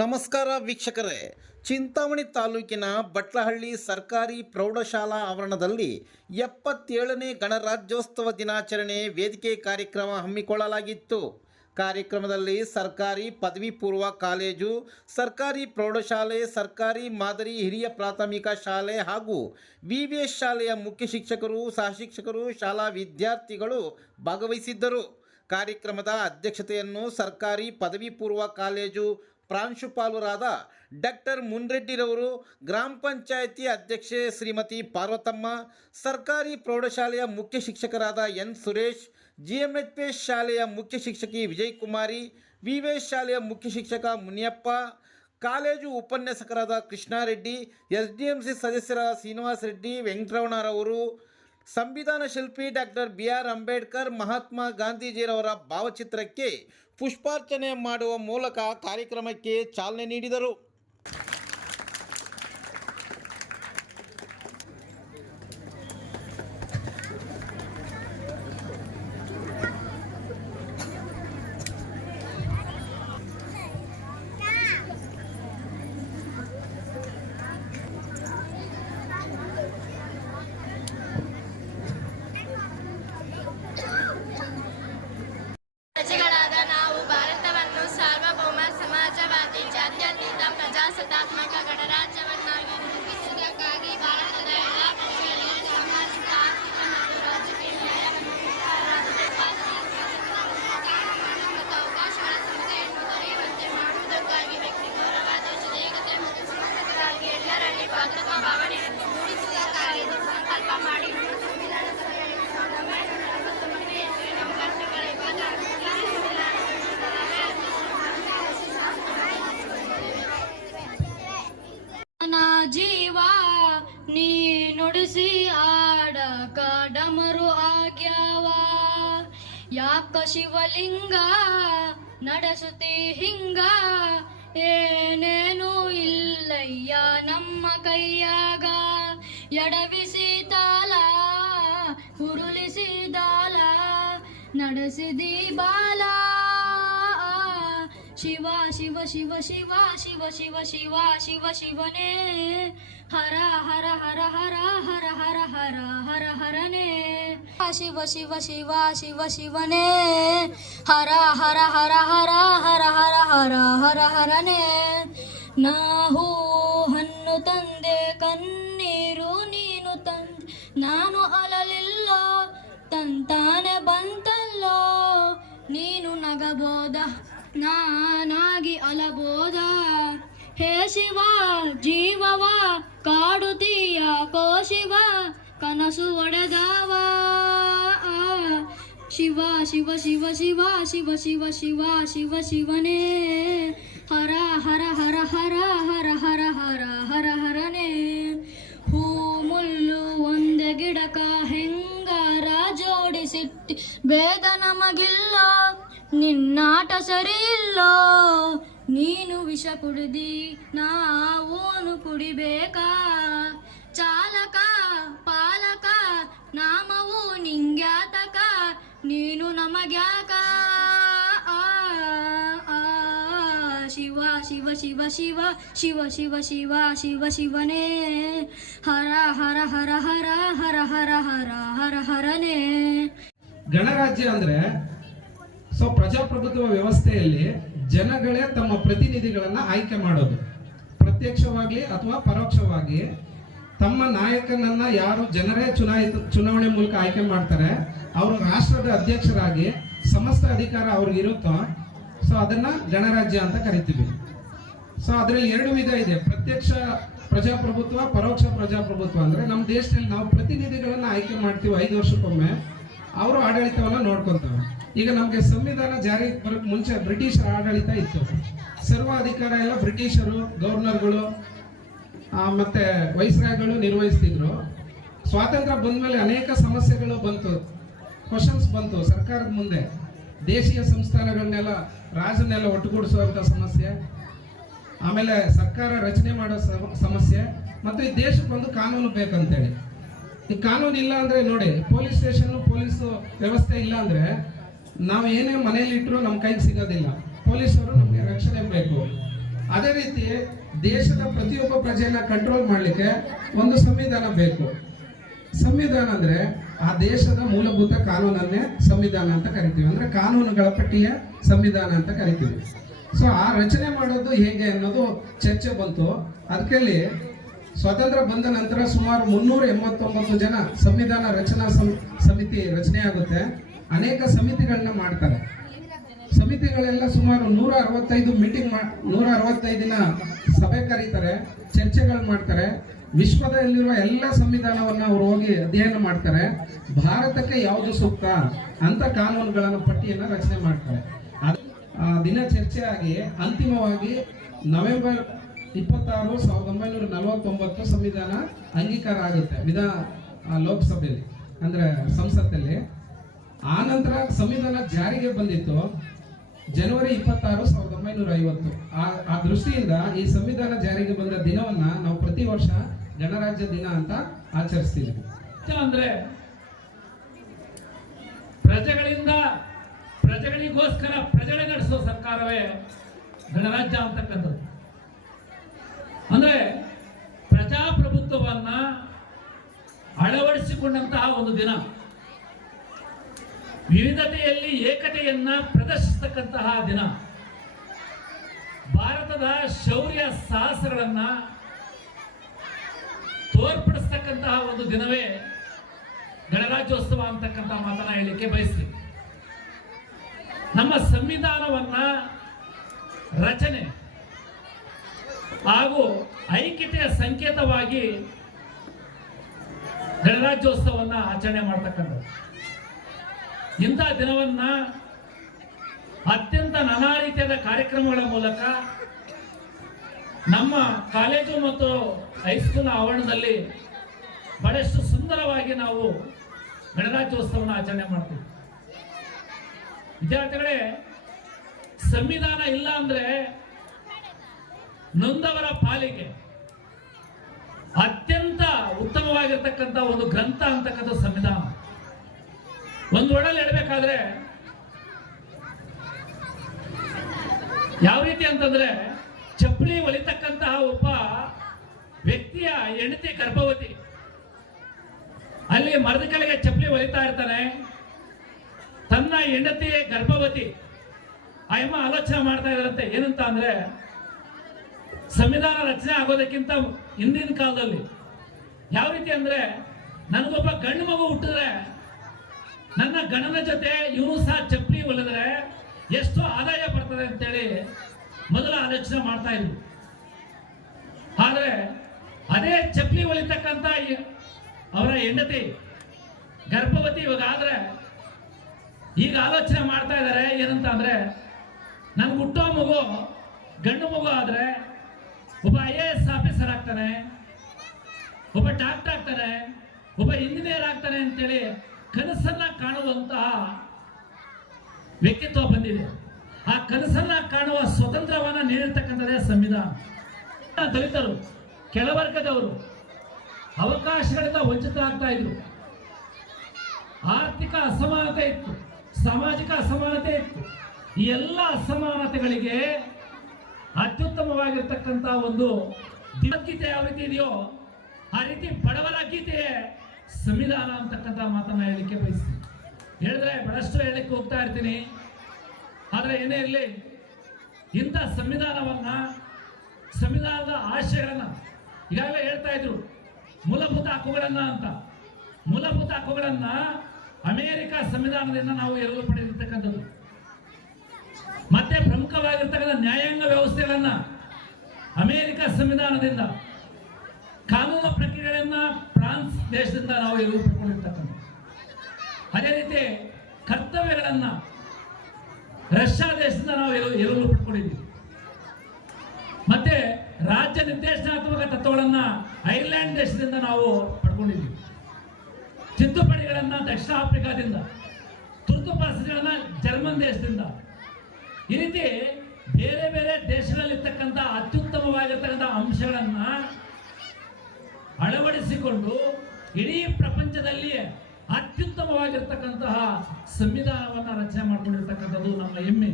ನಮಸ್ಕಾರ ವೀಕ್ಷಕರೇ, ಚಿಂತಾಮಣಿ ತಾಲೂಕಿನ ಬಟ್ಲಹಳ್ಳಿ ಸರ್ಕಾರಿ ಪ್ರೌಢಶಾಲಾ ಆವರಣದಲ್ಲಿ 77ನೇ ಗಣರಾಜ್ಯೋತ್ಸವ ದಿನಾಚರಣೆ ವೇದಿಕೆ ಕಾರ್ಯಕ್ರಮ ಹಮ್ಮಿಕೊಳ್ಳಲಾಗಿತ್ತು. ಕಾರ್ಯಕ್ರಮದಲ್ಲಿ ಸರ್ಕಾರಿ ಪದವಿ ಪೂರ್ವ ಕಾಲೇಜು, ಸರ್ಕಾರಿ ಪ್ರೌಢಶಾಲೆ, ಸರ್ಕಾರಿ ಮಾದರಿ ಹಿರಿಯ ಪ್ರಾಥಮಿಕ ಶಾಲೆ ಹಾಗೂ ವಿವಿಎಸ್ ಶಾಲೆಯ ಮುಖ್ಯ ಶಿಕ್ಷಕರು, ಸಹಶಿಕ್ಷಕರು, ಶಾಲಾ ವಿದ್ಯಾರ್ಥಿಗಳು ಭಾಗವಹಿಸಿದ್ದರು. ಕಾರ್ಯಕ್ರಮದ ಅಧ್ಯಕ್ಷತೆಯನ್ನು ಸರ್ಕಾರಿ ಪದವಿ ಪೂರ್ವ ಕಾಲೇಜು ಪ್ರಾಂಶುಪಾಲರಾದ ಡಾಕ್ಟರ್ ಮುನ್ರೆಡ್ಡಿರವರು, ಗ್ರಾಮ ಪಂಚಾಯಿತಿ ಅಧ್ಯಕ್ಷೆ ಶ್ರೀಮತಿ ಪಾರ್ವತಮ್ಮ, ಸರ್ಕಾರಿ ಪ್ರೌಢಶಾಲೆಯ ಮುಖ್ಯ ಶಿಕ್ಷಕರಾದ ಎನ್ ಸುರೇಶ್, ಜಿಎಂಎಚ್ಎಸ್ ಶಾಲೆಯ ಮುಖ್ಯ ಶಿಕ್ಷಕಿ ವಿಜಯಕುಮಾರಿ, ವಿವಿಎಸ್ ಶಾಲೆಯ ಮುಖ್ಯ ಶಿಕ್ಷಕ ಮುನಿಯಪ್ಪ, ಕಾಲೇಜು ಉಪನ್ಯಾಸಕರಾದ ಕೃಷ್ಣಾರೆಡ್ಡಿ, ಎಸ್ಡಿಎಂಸಿ ಸದಸ್ಯರಾದ ಶ್ರೀನಿವಾಸ ರೆಡ್ಡಿ, ವೆಂಕಟರಮಣರವರು, ಸಂವಿಧಾನ ಶಿಲ್ಪಿ ಡಾಕ್ಟರ್ BR ಅಂಬೇಡ್ಕರ್, ಮಹಾತ್ಮ ಗಾಂಧೀಜಿಯವರ ಭಾವಚಿತ್ರಕ್ಕೆ ಪುಷ್ಪಾರ್ಚನೆ ಮಾಡುವ ಮೂಲಕ ಕಾರ್ಯಕ್ರಮಕ್ಕೆ ಚಾಲನೆ ನೀಡಿದರು. ಪ್ರಜೆಗಳಾದ ನಾವು ಭಾರತವನ್ನು ಸಾರ್ವಭೌಮ ಸಮಾಜವಾದಿ ಜಾತ್ಯತೀತ ಪ್ರಜಾಸತ್ತಾತ್ಮಕ ಗಣರಾಜ್ಯವನ್ನಾಗಿ ರೂಪಿಸುವುದಕ್ಕಾಗಿ ಭಾರತದ ಎಲ್ಲ ಪ್ರಜೆಗಳಿಗೆ ಸಾಮಾಜಿಕ, ಆರ್ಥಿಕ ಮತ್ತು ರಾಜಕೀಯ ಮತ್ತು ಅವಕಾಶಗಳ ಸಮತೆಯನ್ನು ದೊರೆಯುವಂತೆ ಮಾಡುವುದಕ್ಕಾಗಿ ವ್ಯಕ್ತಿ ಗೌರವ, ದೇಶದ ಏಕತೆ ಮತ್ತು ಸುರಕ್ಷತೆಗಾಗಿ ಎಲ್ಲರಲ್ಲಿ ಭದ್ರತಾ ಭಾವನೆಯನ್ನು ಮೂಡಿಸುವುದಕ್ಕಾಗಿ ಸಂಕಲ್ಪ ಮಾಡಿ ನಮ್ಮ ಸಂವಿಧಾನ ಸಭೆಯಲ್ಲಿ 1949 ನಮ್ಮ ಕರ್ತವ್ಯ 26 ಜೀವ ನೀ ನುಡಿಸಿ ಆಡ ಕಾಡಮರು ಆಗ್ಯಾವ, ಯಾಕ ಶಿವಲಿಂಗ ನಡೆಸುತ್ತಿ ಹಿಂಗ, ಏನೇನು ಇಲ್ಲಯ್ಯ ನಮ್ಮ ಕೈಯಾಗ, ಎಡವಿಸಿ ತಾಲ ಉರುಳಿಸಿ ದಾಲ ನಡೆಸಿದಿ ಬಾಲ, ಶಿವ ಶಿವ ಶಿವ ಶಿವ ಶಿವ ಶಿವ ಶಿವ ಶಿವ ಶಿವನೇ, ಹರ ಹರ ಹರ ಹರ ಹರ ಹರ ಹರ ಹರ ಹರನೇ, ಶಿವ ಶಿವ ಶಿವ ಶಿವ ಶಿವನೇ, ಹರ ಹರ ಹರ ಹರ ಹರ ಹರ ಹರ ಹರ ಹರನೇ, ನಾಹೂ ಹಣ್ಣು ತಂದೆ ಕಣ್ಣೀರು ನೀನು ತಂದೆ, ನಾನು ಅಲಲಿಲ್ಲೋ ತಂತಾನೆ ಬಂತಲ್ಲೋ, ನೀನು ನಗಬೋದ ನಾನಾಗಿ ಅಲಬೋದ, ಹೇ ಶಿವ ಜೀವವ ಕಾಡುತ್ತೀಯ ಕೋ ಶಿವ ಕನಸು ಒಡೆದವ, ಶಿವ ಶಿವ ಶಿವ ಶಿವ ಶಿವ ಶಿವ ಶಿವ ಶಿವ ಶಿವನೇ, ಹರ ಹರ ಹರ ಹರ ಹರ ಹರ ಹರ ಹರ ಹರನೇ, ಹೂ ಮುಳ್ಳು ಒಂದೇ ಗಿಡಕ ಹೆಂಗಾರ ಜೋಡಿಸಿಟ್ಟಿ ಭೇದ ನಮಗಿಲ್ಲ, ನಿನ್ನಾಟ ಸರಿಯಿಲ್ಲೋ, ನೀನು ವಿಷ ಕುಡಿದಿ ನಾವೂನು ಕುಡಿಬೇಕಾ, ಚಾಲಕ ಪಾಲಕ ನಾಮವು ನಿಂಗ್ಯಾತಕ, ನೀನು ನಮಗ್ಯಾಕ, ಶಿವ ಶಿವ ಶಿವ ಶಿವ ಶಿವ ಶಿವ ಶಿವ ಶಿವ ಶಿವನೇ, ಹರ ಹರ ಹರ ಹರ ಹರ ಹರ ಹರ ಹರ ಹರನೇ. ಗಣರಾಜ್ಯ ಅಂದ್ರೆ ಪ್ರಜಾಪ್ರಭುತ್ವ ವ್ಯವಸ್ಥೆಯಲ್ಲಿ ಜನಗಳೇ ತಮ್ಮ ಪ್ರತಿನಿಧಿಗಳನ್ನ ಆಯ್ಕೆ ಮಾಡೋದು, ಪ್ರತ್ಯಕ್ಷವಾಗಿ ಅಥವಾ ಪರೋಕ್ಷವಾಗಿ ತಮ್ಮ ನಾಯಕನನ್ನ ಯಾರು ಜನರೇ ಚುನಾವಣೆ ಮೂಲಕ ಆಯ್ಕೆ ಮಾಡ್ತಾರೆ, ಅವರು ರಾಷ್ಟ್ರದ ಅಧ್ಯಕ್ಷರಾಗಿ ಸಮಸ್ತ ಅಧಿಕಾರ ಅವ್ರಿಗೆ ಇರುತ್ತೋ, ಅದನ್ನ ಗಣರಾಜ್ಯ ಅಂತ ಕರಿತೀವಿ. ಅದರಲ್ಲಿ 2 ವಿಧ ಇದೆ, ಪ್ರತ್ಯಕ್ಷ ಪ್ರಜಾಪ್ರಭುತ್ವ, ಪರೋಕ್ಷ ಪ್ರಜಾಪ್ರಭುತ್ವ. ಅಂದ್ರೆ ನಮ್ಮ ದೇಶದಲ್ಲಿ ನಾವು ಪ್ರತಿನಿಧಿಗಳನ್ನ ಆಯ್ಕೆ ಮಾಡ್ತೀವಿ 5 ವರ್ಷಕ್ಕೊಮ್ಮೆ, ಅವರು ಆಡಳಿತವನ್ನ ನೋಡ್ಕೊಂತವೆ. ಈಗ ನಮ್ಗೆ ಸಂವಿಧಾನ ಜಾರಿ ಬರೋಕ್ ಮುಂಚೆ ಬ್ರಿಟಿಷರ ಆಡಳಿತ ಇತ್ತು, ಸರ್ವಾಧಿಕಾರ ಎಲ್ಲ ಬ್ರಿಟಿಷರು, ಗವರ್ನರ್ಗಳು ಮತ್ತೆ ವೈಸ್ರಾಯ್ಗಳು ನಿರ್ವಹಿಸ್ತಿದ್ರು. ಸ್ವಾತಂತ್ರ್ಯ ಬಂದ್ಮೇಲೆ ಅನೇಕ ಸಮಸ್ಯೆಗಳು ಬಂತು, ಕ್ವಶನ್ಸ್ ಬಂತು ಸರ್ಕಾರದ ಮುಂದೆ, ದೇಶೀಯ ಸಂಸ್ಥಾನಗಳನ್ನೆಲ್ಲ ರಾಜನ್ನೆಲ್ಲ ಒಟ್ಟುಗೂಡಿಸುವಂತ ಸಮಸ್ಯೆ, ಆಮೇಲೆ ಸರ್ಕಾರ ರಚನೆ ಮಾಡೋ ಸಮಸ್ಯೆ, ಮತ್ತು ಈ ದೇಶಕ್ಕೊಂದು ಕಾನೂನು ಬೇಕಂತೇಳಿ. ಈ ಕಾನೂನು ಇಲ್ಲ ಅಂದ್ರೆ ನೋಡಿ, ಪೊಲೀಸ್ ಸ್ಟೇಷನ್ ಪೊಲೀಸ್ ವ್ಯವಸ್ಥೆ ಇಲ್ಲ ಅಂದ್ರೆ ನಾವು ಏನೇ ಮನೆಯಲ್ಲಿ ಇಟ್ಟರು ನಮ್ಮ ಕೈಗೆ ಸಿಗೋದಿಲ್ಲ. ಪೊಲೀಸರು ನಮಗೆ ರಕ್ಷಣೆ ಬೇಕು. ಅದೇ ರೀತಿ ದೇಶದ ಪ್ರತಿಯೊಬ್ಬ ಪ್ರಜೆಯನ್ನ ಕಂಟ್ರೋಲ್ ಮಾಡಲಿಕ್ಕೆ ಒಂದು ಸಂವಿಧಾನ ಬೇಕು. ಸಂವಿಧಾನ ಅಂದ್ರೆ ಆ ದೇಶದ ಮೂಲಭೂತ ಕಾನೂನನ್ನೇ ಸಂವಿಧಾನ ಅಂತ ಕರಿತೀವಿ, ಅಂದ್ರೆ ಕಾನೂನುಗಳ ಪಟ್ಟಿಯ ಸಂವಿಧಾನ ಅಂತ ಕರಿತೀವಿ. ಸೊ ಆ ರಚನೆ ಮಾಡೋದು ಹೇಗೆ ಅನ್ನೋದು ಚರ್ಚೆ ಬಂತು. ಅದಕ್ಕೆ ಸ್ವಾತಂತ್ರ್ಯ ಬಂದ ನಂತರ ಸುಮಾರು 389 ಜನ ಸಂವಿಧಾನ ರಚನಾ ಸಮಿತಿ ರಚನೆ ಆಗುತ್ತೆ. ಅನೇಕ ಸಮಿತಿಗಳನ್ನ ಮಾಡ್ತಾರೆ. ಸಮಿತಿಗಳೆಲ್ಲ ಸುಮಾರು 165 ಮೀಟಿಂಗ್ 165 ದಿನ ಸಭೆ ಕರೀತಾರೆ, ಚರ್ಚೆಗಳು ಮಾಡ್ತಾರೆ. ವಿಶ್ವದಲ್ಲಿರುವ ಎಲ್ಲ ಸಂವಿಧಾನವನ್ನ ಅವರು ಹೋಗಿ ಅಧ್ಯಯನ ಮಾಡ್ತಾರೆ. ಭಾರತಕ್ಕೆ ಯಾವುದು ಸೂಕ್ತ ಅಂತ ಕಾನೂನುಗಳನ್ನು ಪಟ್ಟಿಯನ್ನು ರಚನೆ ಮಾಡ್ತಾರೆ. ದಿನ ಚರ್ಚೆ ಆಗಿ ಅಂತಿಮವಾಗಿ ನವೆಂಬರ್ 26, 1949 ಸಂವಿಧಾನ ಅಂಗೀಕಾರ ಆಗುತ್ತೆ ಲೋಕಸಭೆಯಲ್ಲಿ, ಅಂದ್ರೆ ಸಂಸತ್ತಲ್ಲಿ. ಆ ನಂತರ ಸಂವಿಧಾನ ಜಾರಿಗೆ ಬಂದಿತ್ತು ಜನವರಿ 26, 1950. ಆ ದೃಷ್ಟಿಯಿಂದ ಈ ಸಂವಿಧಾನ ಜಾರಿಗೆ ಬಂದ ದಿನವನ್ನ ನಾವು ಪ್ರತಿ ವರ್ಷ ಗಣರಾಜ್ಯ ದಿನ ಅಂತ ಆಚರಿಸ್ತೀವಿ. ಅಂದ್ರೆ ಪ್ರಜೆಗಳಿಗೋಸ್ಕರ ಪ್ರಜೆಗಳೇ ನಡೆಸೋ ಸರ್ಕಾರವೇ ಗಣರಾಜ್ಯ ಅಂತಕ್ಕಂಥದ್ದು. ಅಂದ್ರೆ ಪ್ರಜಾಪ್ರಭುತ್ವವನ್ನ ಅಳವಡಿಸಿಕೊಂಡಂತಹ ಒಂದು ದಿನ, ವಿವಿಧತೆಯಲ್ಲಿ ಏಕತೆಯನ್ನ ಪ್ರದರ್ಶಿಸತಕ್ಕಂತಹ ದಿನ, ಭಾರತದ ಶೌರ್ಯ ಸಾಹಸಗಳನ್ನ ತೋರ್ಪಡಿಸ್ತಕ್ಕಂತಹ ಒಂದು ದಿನವೇ ಗಣರಾಜ್ಯೋತ್ಸವ ಅಂತಕ್ಕಂಥ ಮಾತನ್ನ ಹೇಳಲಿಕ್ಕೆ ಬಯಸ್ತೀವಿ. ನಮ್ಮ ಸಂವಿಧಾನವನ್ನ ರಚನೆ ಹಾಗೂ ಐಕ್ಯತೆಯ ಸಂಕೇತವಾಗಿ ಗಣರಾಜ್ಯೋತ್ಸವವನ್ನು ಆಚರಣೆ ಮಾಡ್ತಕ್ಕಂಥದ್ದು. ಇಂಥ ದಿನವನ್ನ ಅತ್ಯಂತ ನಾನಾ ರೀತಿಯಾದ ಕಾರ್ಯಕ್ರಮಗಳ ಮೂಲಕ ನಮ್ಮ ಕಾಲೇಜು ಮತ್ತು ಹೈಸ್ಕೂಲ್ ಆವರಣದಲ್ಲಿ ಬಹಳಷ್ಟು ಸುಂದರವಾಗಿ ನಾವು ಗಣರಾಜ್ಯೋತ್ಸವವನ್ನು ಆಚರಣೆ ಮಾಡ್ತೀವಿ. ವಿದ್ಯಾರ್ಥಿಗಳೇ, ಸಂವಿಧಾನ ಇಲ್ಲ ಅಂದ್ರೆ ನೊಂದವರ ಪಾಲಿಗೆ ಅತ್ಯಂತ ಉತ್ತಮವಾಗಿರ್ತಕ್ಕಂಥ ಒಂದು ಗ್ರಂಥ ಅಂತಕ್ಕಂಥ ಸಂವಿಧಾನ. ಒಂದು ಒಡಲ್ಲಿ ಇಡಬೇಕಾದ್ರೆ ಯಾವ ರೀತಿ ಅಂತಂದ್ರೆ, ಚಪ್ಪಲಿ ಹೊಲಿತಕ್ಕಂತಹ ಒಬ್ಬ ವ್ಯಕ್ತಿಯ ಹೆಂಡತಿ ಗರ್ಭವತಿ, ಅಲ್ಲಿ ಮರದ ಕೆಳಗೆ ಚಪ್ಪಲಿ ಹೊಲಿತಾ ಇರ್ತಾನೆ. ತನ್ನ ಹೆಂಡತಿ ಗರ್ಭವತಿ, ಅಯ್ಯಮ್ಮ ಆಲೋಚನೆ ಮಾಡ್ತಾ ಇದ್ದಾರಂತೆ ಏನಂತ ಅಂದ್ರೆ, ಸಂವಿಧಾನ ರಚನೆ ಆಗೋದಕ್ಕಿಂತ ಹಿಂದಿನ ಕಾಲದಲ್ಲಿ ಯಾವ ರೀತಿ ಅಂದ್ರೆ, ನನಗೊಬ್ಬ ಗಂಡು ಮಗು ಹುಟ್ಟಿದ್ರೆ ನನ್ನ ಗಂಡನ ಜೊತೆ ಇವನು ಸಹ ಚಪ್ಪಲಿ ಹೊಲಿದ್ರೆ ಎಷ್ಟು ಆದಾಯ ಬರ್ತದೆ ಅಂತೇಳಿ ಮೊದಲ ಆಲೋಚನೆ ಮಾಡ್ತಾ ಇದ್ವಿ. ಆದ್ರೆ ಅದೇ ಚಪ್ಪಲಿ ಹೊಲಿತಕ್ಕಂಥ ಅವರ ಹೆಂಡತಿ ಗರ್ಭವತಿ ಇವಾಗಾದ್ರೆ ಈಗ ಆಲೋಚನೆ ಮಾಡ್ತಾ ಇದ್ದಾರೆ ಏನಂತ ಅಂದ್ರೆ, ನನ್ಗೆ ಹುಟ್ಟೋ ಮಗು ಗಂಡು ಮಗು ಆದ್ರೆ ಒಬ್ಬ IAS ಆಫೀಸರ್ ಆಗ್ತಾನೆ, ಒಬ್ಬ ಡಾಕ್ಟರ್ ಆಗ್ತಾನೆ, ಒಬ್ಬ ಇಂಜಿನಿಯರ್ ಆಗ್ತಾನೆ ಅಂತೇಳಿ ಕನಸನ್ನ ಕಾಣುವಂತಹ ವ್ಯಕ್ತಿತ್ವ ಬಂದಿದೆ. ಆ ಕನಸನ್ನ ಕಾಣುವ ಸ್ವತಂತ್ರವನ್ನ ನೀಡಿರ್ತಕ್ಕಂಥದ್ದೇ ಸಂವಿಧಾನ. ದಲಿತರು, ಕೆಳವರ್ಗದವರು ಅವಕಾಶಗಳಿಂದ ವಂಚಿತರಾಗ್ತಾ ಇದ್ರು. ಆರ್ಥಿಕ ಅಸಮಾನತೆ ಇತ್ತು, ಸಾಮಾಜಿಕ ಅಸಮಾನತೆ ಇತ್ತು. ಈ ಎಲ್ಲ ಅಸಮಾನತೆಗಳಿಗೆ ಅತ್ಯುತ್ತಮವಾಗಿರ್ತಕ್ಕಂಥ ಒಂದು ಗೀತೆ ಯಾವ ರೀತಿ ಇದೆಯೋ ಆ ರೀತಿ ಬಡವರ ಗೀತೆಯೇ ಸಂವಿಧಾನ ಅಂತಕ್ಕಂಥ ಮಾತನ್ನ ಹೇಳಲಿಕ್ಕೆ ಬಯಸ್ತೀನಿ. ಹೇಳಿದ್ರೆ ಬಹಳಷ್ಟು ಹೇಳಲಿಕ್ಕೆ ಹೋಗ್ತಾ ಇರ್ತೀನಿ. ಆದ್ರೆ ಏನೇ ಇರಲಿ, ಇಂಥ ಸಂವಿಧಾನದ ಆಶಯಗಳನ್ನ ಈಗಾಗಲೇ ಹೇಳ್ತಾ ಇದ್ರು, ಮೂಲಭೂತ ಹಕ್ಕುಗಳನ್ನ ಅಂತ. ಮೂಲಭೂತ ಹಕ್ಕುಗಳನ್ನ ಅಮೆರಿಕ ಸಂವಿಧಾನದಿಂದ ನಾವು ಎರವಲು ಪಡೆದಿರ್ತಕ್ಕಂಥದ್ದು. ಮತ್ತೆ ಪ್ರಮುಖವಾಗಿರ್ತಕ್ಕಂಥ ನ್ಯಾಯಾಂಗ ವ್ಯವಸ್ಥೆಗಳನ್ನ ಅಮೆರಿಕ ಸಂವಿಧಾನದಿಂದ, ಕಾನೂನು ಪ್ರಕ್ರಿಯೆಗಳನ್ನ ಫ್ರಾನ್ಸ್ ದೇಶದಿಂದ ನಾವು ಎರವಲು ಪಡ್ಕೊಂಡಿರ್ತಕ್ಕಂಥ. ಅದೇ ರೀತಿ ಕರ್ತವ್ಯಗಳನ್ನ ರಷ್ಯಾ ದೇಶದಿಂದ ನಾವು ಎರವಲು ಪಡ್ಕೊಂಡಿದ್ದೀವಿ. ಮತ್ತೆ ರಾಜ್ಯ ನಿರ್ದೇಶನಾತ್ಮಕ ತತ್ವಗಳನ್ನ ಐರ್ಲೆಂಡ್ ದೇಶದಿಂದ ನಾವು ಪಡ್ಕೊಂಡಿದ್ದೀವಿ. ತಿದ್ದುಪಡಿಗಳನ್ನ ದಕ್ಷಿಣ ಆಫ್ರಿಕಾದಿಂದ, ತುರ್ತು ಪರಿಸ್ಥಿತಿಗಳನ್ನ ಜರ್ಮನ್ ದೇಶದಿಂದ, ಈ ರೀತಿ ಬೇರೆ ಬೇರೆ ದೇಶಗಳಲ್ಲಿರ್ತಕ್ಕಂಥ ಅತ್ಯುತ್ತಮವಾಗಿರ್ತಕ್ಕಂಥ ಅಂಶಗಳನ್ನ ಅಳವಡಿಸಿಕೊಂಡು ಇಡೀ ಪ್ರಪಂಚದಲ್ಲಿಯೇ ಅತ್ಯುತ್ತಮವಾಗಿರ್ತಕ್ಕಂತಹ ಸಂವಿಧಾನವನ್ನು ರಚನೆ ಮಾಡಿಕೊಂಡಿರ್ತಕ್ಕಂಥದ್ದು ನಮ್ಮ ಹೆಮ್ಮೆ.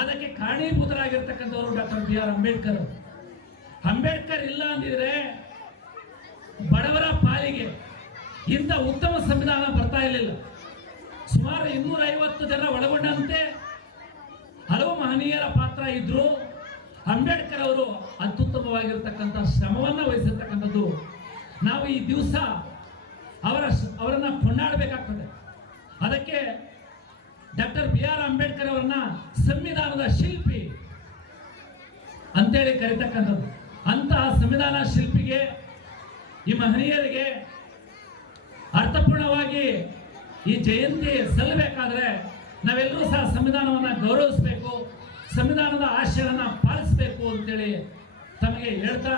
ಅದಕ್ಕೆ ಕಾರಣೀಭೂತರಾಗಿರ್ತಕ್ಕಂಥವರು doctor B R Ambedkar. Ambedkar ಇಲ್ಲ ಅಂದಿದ್ರೆ ಬಡವರ ಪಾಲಿಗೆ ಇಂಥ ಉತ್ತಮ ಸಂವಿಧಾನ ಬರ್ತಾ ಇರಲಿಲ್ಲ. ಸುಮಾರು 250 ಜನ ಒಳಗೊಂಡಂತೆ ಹಲವು ಮಹನೀಯರ ಪಾತ್ರ ಇದ್ರು. ಅಂಬೇಡ್ಕರ್ ಅವರು ಅತ್ಯುತ್ತಮವಾಗಿರ್ತಕ್ಕಂಥ ಶ್ರಮವನ್ನು ವಹಿಸಿರ್ತಕ್ಕಂಥದ್ದು. ನಾವು ಈ ದಿವಸ ಅವರನ್ನ ಕೊಂಡಾಡಬೇಕಾಗ್ತದೆ. ಅದಕ್ಕೆ ಡಾಕ್ಟರ್ ಬಿ ಆರ್ ಅಂಬೇಡ್ಕರ್ ಅವರನ್ನ ಸಂವಿಧಾನದ ಶಿಲ್ಪಿ ಅಂತೇಳಿ ಕರೀತಕ್ಕಂಥದ್ದು. ಅಂತಹ ಸಂವಿಧಾನ ಶಿಲ್ಪಿಗೆ, ಈ ಮಹನೀಯರಿಗೆ ಅರ್ಥಪೂರ್ಣವಾಗಿ ಈ ಜಯಂತಿ ಸಲ್ಲಬೇಕಾದ್ರೆ ನಾವೆಲ್ಲರೂ ಸಹ ಸಂವಿಧಾನವನ್ನು ಗೌರವಿಸಬೇಕು, ಸಂವಿಧಾನದ ಆಶಯವನ್ನು ಪಾಲಿಸಬೇಕು ಅಂತೇಳಿ ತಮಗೆ ಹೇಳ್ತಾ